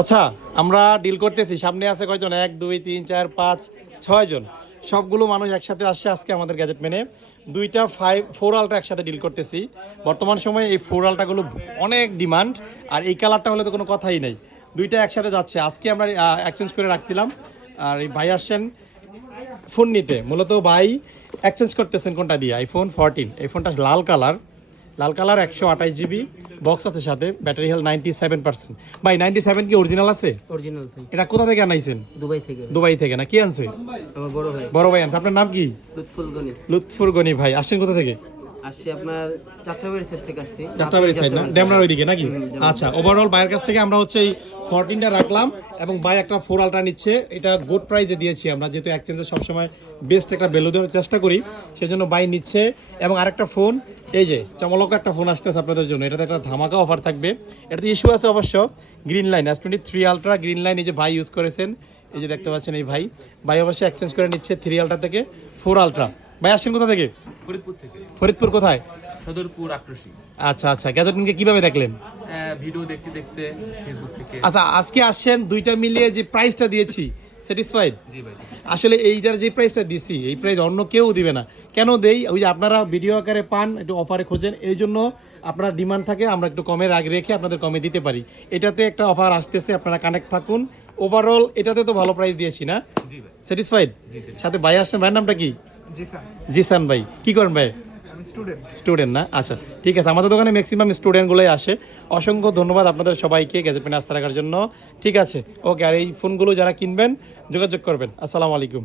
আচ্ছা, আমরা ডিল করতেছি, সামনে আছে কয়জন, 1 2 3 4 5 6 জন, সবগুলো মানুষ একসাথে আসছে আজকে আমাদের গ্যাজেট মেনে। দুইটা 4 আলট্রা একসাথে ডিল করতেছি। বর্তমান সময়ে এই 4 আলট্রাগুলো অনেক ডিমান্ড, আর এই কালারটা হলে তো কোনো কথাই নেই। দুইটা একসাথে যাচ্ছে, আজকে আমরা এক্সচেঞ্জ করে রাখছিলাম। আর এই ভাই আসছেন ফোন নিতে, মূলত ভাই এক্সচেঞ্জ করতেছেন কোনটা দিয়ে, আইফোন 14। এই ফোনটা লাল কালার, 128 GB বক্স আছে সাথে, ব্যাটারি হেলথ 97%। ভাই 97 কি অরিজিনাল আছে? অরিজিনাল ভাই। এটা কোথা থেকে আনাইছেন? দুবাই থেকে। দুবাই থেকে না, কি আনছে? আমার বড় ভাই। বড় ভাই আনছে। আপনার নাম কি? লুৎফুল গনি। লুৎফুর গনি ভাই। আসছেন কোথা থেকে? আসছি আপনার যাত্রাবাড়ি সাইড থেকে আসছি। যাত্রাবাড়ি সাইড না, ডেমরার ওইদিকে নাকি? আচ্ছা, ওভারঅল বাইরের কাছ থেকে আমরা হচ্ছে এই 14টা রাখলাম, এবং বাই একটা 4 আলট্রা নিচ্ছে। এটা গুড প্রাইসে দিয়েছি আমরা, যেহেতু এক্সচেঞ্জে সবসময় বেস্ট একটা ভ্যালু দেওয়ার চেষ্টা করি, সেজন্য বাই নিচ্ছে। এবং আরেকটা ফোন, এই যে চমলক একটা ফোন আসতেছে আপনাদের জন্য, এটাতে একটা ধামাকা অফার থাকবে। এটাতে ইস্যু আছে অবশ্য, green line S23 ultra green line, এই যে ভাই ইউজ করেছেন, এই যে দেখতে পাচ্ছেন এই ভাই অবশ্যই এক্সচেঞ্জ করে নিচ্ছে 3 আলট্রা থেকে 4 আলট্রা। ভাই আসছেন কোথা থেকে? ফরিদপুর থেকে। ফরিদপুর কোথায়? সদরপুর আটরশি। আচ্ছা আচ্ছা, গ্যাজেটকে কিভাবে দেখলেন? ভিডিও দেখতে দেখতে ফেসবুক থেকে। আচ্ছা, আজকে আসছেন, দুইটা মিলিয়ে যে প্রাইসটা দিয়েছি স্যাটিসফাইড? জি ভাই। আসলে এইটার যে প্রাইসটা দিছি, এই প্রাইস অন্য কেউ দিবে না। কেন দেই? ওই যে আপনারা ভিডিও আকারে পান, একটু অফারে খোঁজেন, এই জন্য আপনার ডিমান্ড থাকে, আমরা একটু কমে রেখে আপনাদের কমে দিতে পারি। এটাতে একটা অফার আসতেছে, আপনারা কানেক্ট থাকুন। ওভারঅল এটাতে তো ভালো প্রাইস দিয়েছি না? জি ভাই। স্যাটিসফাইড? সাথে ভাই আসছেন, ভাইয়ের নামটা কি? জিসান ভাই। কি করেন ভাই? স্টুডেন্ট না? আচ্ছা ঠিক আছে, আমাদের দোকানে ম্যাক্সিমাম স্টুডেন্টগুলোই আসে। অসংখ্য ধন্যবাদ আপনাদের সবাইকে গ্যাজেট পেনে আস্থা রাখার জন্য। ঠিক আছে, ওকে। আর এই ফোনগুলো যারা কিনবেন যোগাযোগ করবেন। আসসালামু আলাইকুম।